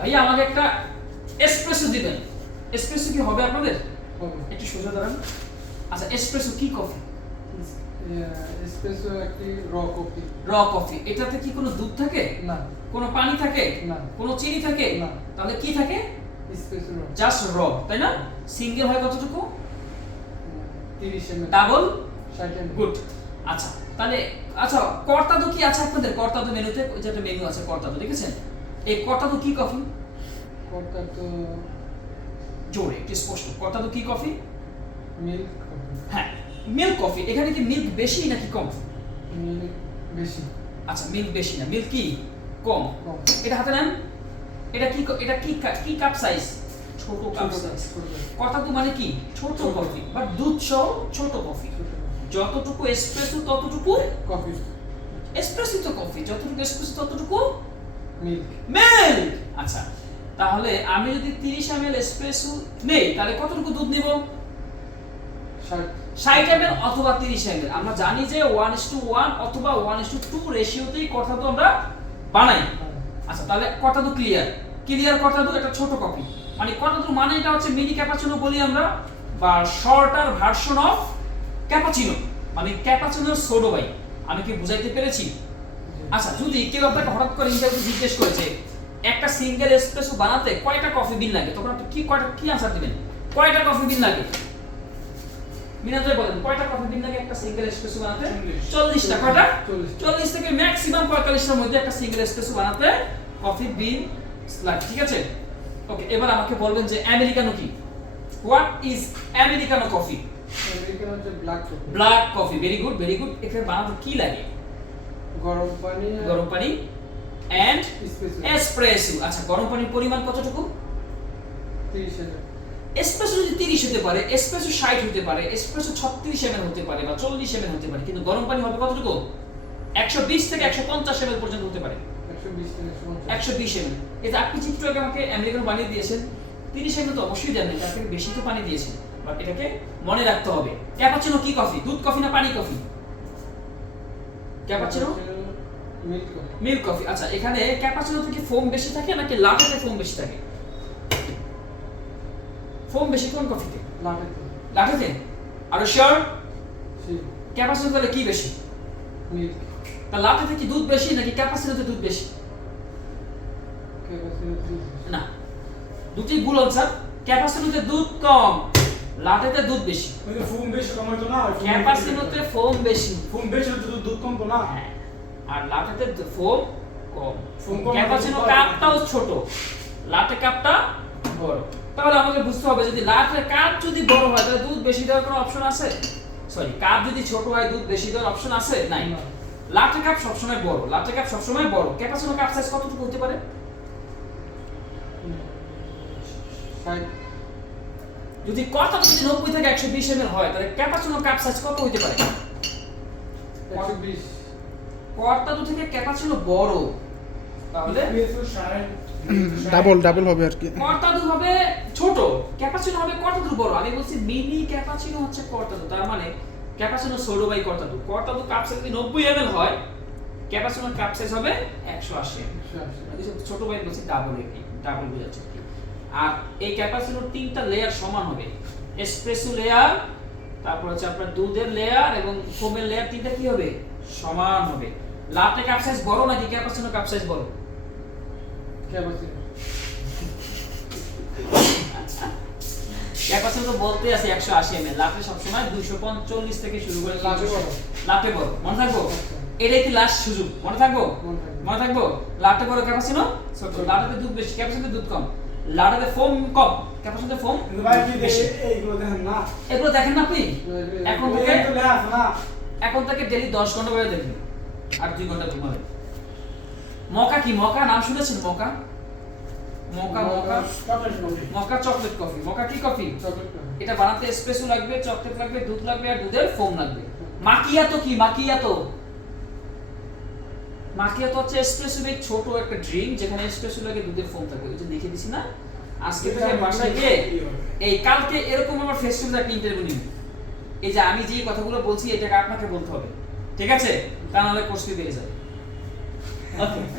ভাইয়া আমাকে একটা এসপ্রেসো দিবেন। এসপ্রেসো কি হবে আপনাদের? একটু সোজা দাঁড়ান। আচ্ছা এসপ্রেসো কি কফি এসপ্রেসো একটি র কফি র কফি এটাতে কি কোনো দুধ থাকে? না। কোনো পানি থাকে? না। কোনো চিনি থাকে? না। তাহলে কি থাকে? এসপ্রেসো জাস্ট র তাই না? সিঙ্গেল হয় কতটুকু? তিরিশ এম এল ডাবল ষাট এম গুড আচ্ছা তাহলে আচ্ছা কর্তাদু কি আছে আপনাদের? কর্তাদু মেনুতে যেটা মেনু আছে কর্তাদু দেখেছেন? এই কর্তাদু কি কফি? কর্তা তো জোরে একটু স্পষ্ট। কর্তাদু কি কফি? মিল্ক হ্যাঁ মিল্ক কফি। এখানে কি মিল্ক বেশি নাকি কম? মিল্ক বেশি। আচ্ছা মিল্ক বেশি না। মিল্ক কি? কম। এটা হাতে নেন। এটা কি এটা কি কা- কি কাপ সাইজ ছোট কাপ সাইজ ছোট কর্তাদু মানে কি? ছোট ছোট। কফি। বাট দুধ সহ ছোট কফি। যতটুকু এসপ্রেসো ততটুকু কফি। এসপ্রেসো তো কফি। যতটুকু এসপ্রেসো ততটুকু মিল্ক আচ্ছা তাহলে আমি যদি 30 ml এসপ্রেসো নেই তাহলে কতটুকু দুধ নিব? ষাট। 60 ml অথবা 30 ml আমরা জানি যে 1:1 অথবা 1:2 রেশিওতেই কথা তো আমরা বানাই। আচ্ছা তাহলে কথা তো ক্লিয়ার ক্লিয়ার কথা তো একটা ছোট কপি মানে কথা তো মানে এটা হচ্ছে মিনি ক্যাপাচিনো বলি আমরা বা শর্টার ভার্সন অফ ক্যাপাচিনো মানে ক্যাপাচিনোর সোডো বাই আমি কি বুঝাইতে পেরেছি? আচ্ছা যদি কেউ আপনাকে হঠাৎ করে ইন্টারভিউ জিজ্ঞেস করেছে একটা সিঙ্গেল এসপ্রেসো বানাতে কয়টা কফি বিন লাগে? তখন আপনি কি কয়টা কি আনসার দিবেন? কয়টা কফি বিন লাগে? মিনাজয় বলেন কয়টা কফি বিন লাগে একটা সিঙ্গেল এসপ্রেসো বানাতে? চল্লিশ। চল্লিশটা কয়টা? চল্লিশ। চল্লিশ থেকে ম্যাক্সিমাম পঁয়তাল্লিশটার মধ্যে একটা সিঙ্গেল এসপ্রেসো বানাতে কফি বিন লাগে ঠিক আছে? ওকে এবার আমাকে বলবেন যে আমেরিকানো কি? What is Americano coffee American হচ্ছে black coffee black coffee very good very good এখানে বানাতে কি লাগে? গরম পানি গরম পানি এন্ড এসপ্রেসো আচ্ছা গরম পানির পরিমাণ কতটুকু? তিরিশ এম এল এসপ্রেসো যদি 30 হতে পারে এসপ্রেসো 60 হতে পারে এসপ্রেসো 36 ml হতে পারে বা 40 ml হতে পারে কিন্তু গরম পানি হবে কতটুকু? 120 থেকে 150 ml পর্যন্ত হতে পারে। একশো বিশ থেকে একশো পঞ্চাশ। 120 ml এটা আপনি চিত্র আমাকে আমেরিকানো বানিয়ে দিয়েছেন 30 ml তো অবশ্যই দেন না তার থেকে বেশি তো পানি দিয়েছেন বাট এটাকে মনে রাখতে হবে। ক্যাপাচিনো কি কফি দুধ কফি না পানি কফি ক্যাপাচিনো মিল্ক কফি আচ্ছা এখানে ক্যাপাচিনোতে কি ফোম বেশি থাকে নাকি লাটেতে ফোম বেশি থাকে? ফোম বেশি কোন কফিতে লাটে লাটেতে আরও শিওর ক্যাপাচিনো তাহলে কি বেশি? মিল্ক তা লাটেতে কি দুধ বেশি নাকি ক্যাপাচিনোতে দুধ বেশি? ক্যাপাসিটি না। দুটি ভুল আনসার ক্যাপাচিনোতে দুধ কম। লাটেতে দুধ বেশি। ওই ফোম বেশি কম হইতো না ওই ফোম ফোম বেশি। ফোম বেশি হলে তো দুধ- দুধ কমতো না। হ্যাঁ। আর লাটেতে ফোম কম। ফোম কম ক্যাপাচিনো দুধ কাপটাও ছোট। লাটে কাপটা বড়। তাহলে আমাকে বুঝতে হবে যদি লাটের কাপ যদি বড় হয় তাহলে দুধ বেশি দেওয়ার কোনো অপশন আছে? সরি কাপ যদি ছোট হয় দুধ বেশি দেওয়ার অপশন আছে? নাই। লাটে কাপ সবসময় বড়। লাটে কাপ সবসময় বড়। ক্যাপাচিনো কাপ সাইজ কতটুকু হতে পারে? যদি কথা যদি নব্বই থেকে একশো বিশ এমএল হয় তাহলে ক্যাপাচিনো কাপ সাইজ কত হতে পারে? বিশ। কর্তাদু থেকে ক্যাপাচিনো বড়। তাহলে? ডাবল ডাবল হবে আর কি। কর্তাদু হবে ছোট ক্যাপাচিনো হবে কর্তাদু বড়। আমি বলছি মিনি ক্যাপাচিনো হচ্ছে কর্তাদু তার মানে cappuccino সোডো by cortado cortado cup size যদি নব্বই এমএল হয় ক্যাপাচিনো কাপ সাইজ হবে একশো আশি ছোট ভাই বলছি ডাবল ডাবল বোঝাচ্ছে কি? আর এই ক্যাপাসিনোর তিনটা লেয়ার সমান হবে। এসপ্রেসো লেয়ার তারপর হচ্ছে আপনার দুধের লেয়ার এবং ফোমের লেয়ার তিনটা কি হবে? সমান হবে। লাটে কাপ সাইজ বড় নাকি ক্যাপাসিনো কাপ সাইজ বড়? ক্যাপাসিনো তো বলতে আছে একশো আশি এমএল লাটে সবসময় দুইশো পঞ্চল্লিশ থেকে শুরু করে লাটে বড়। লাটে বড়। মনে থাকব? আচ্ছা। এটাই কি লাস্ট সুযোগ। মনে থাকব? মনে থাকবে। মনে থাকব? লাটে বড় ক্যাপাসিনো ছোট লাটেতে দুধ বেশি ক্যাপাসিনোতে দুধ কম। লাটেতে ফোম কম ক্যাপাসিনোতে ফোম বেশি। এইগুলো দেখেন না। এগুলো দেখেন না আপনি? এখন থেকে তো এখন থেকে ডেলি দশ ঘণ্টা করে দেখবেন আর দুই ঘণ্টা ঘুমাবে মকা কি? মকা? নাম শুনেছেন? মকা? মকা মকা মকা? চকলেট কফি মকা কি কফি এটা বানাতে স্পেসও লাগবে চকলেট লাগবে দুধ লাগবে আর দুধের ফোম লাগবে। মাকিয়াতো কি? মাকিয়াতো। মাকিয়াতো হচ্ছে এর ছোট একটা ড্রিঙ্ক যেখানে এসপ্রেসো লাগে দুধের ফোম থাকে ওই যে দেখে দিছি না? আজকে থেকে বাসায় গিয়ে এই কালকে এরকম আমার ফেস টু একটা ইন্টারভিউ নিবি। এই যে আমি যে কথাগুলো বলছি এটাকে আপনাকে বলতে হবে। ঠিক আছে? তা নাহলে কোর্স দিয়ে যায়। Okay.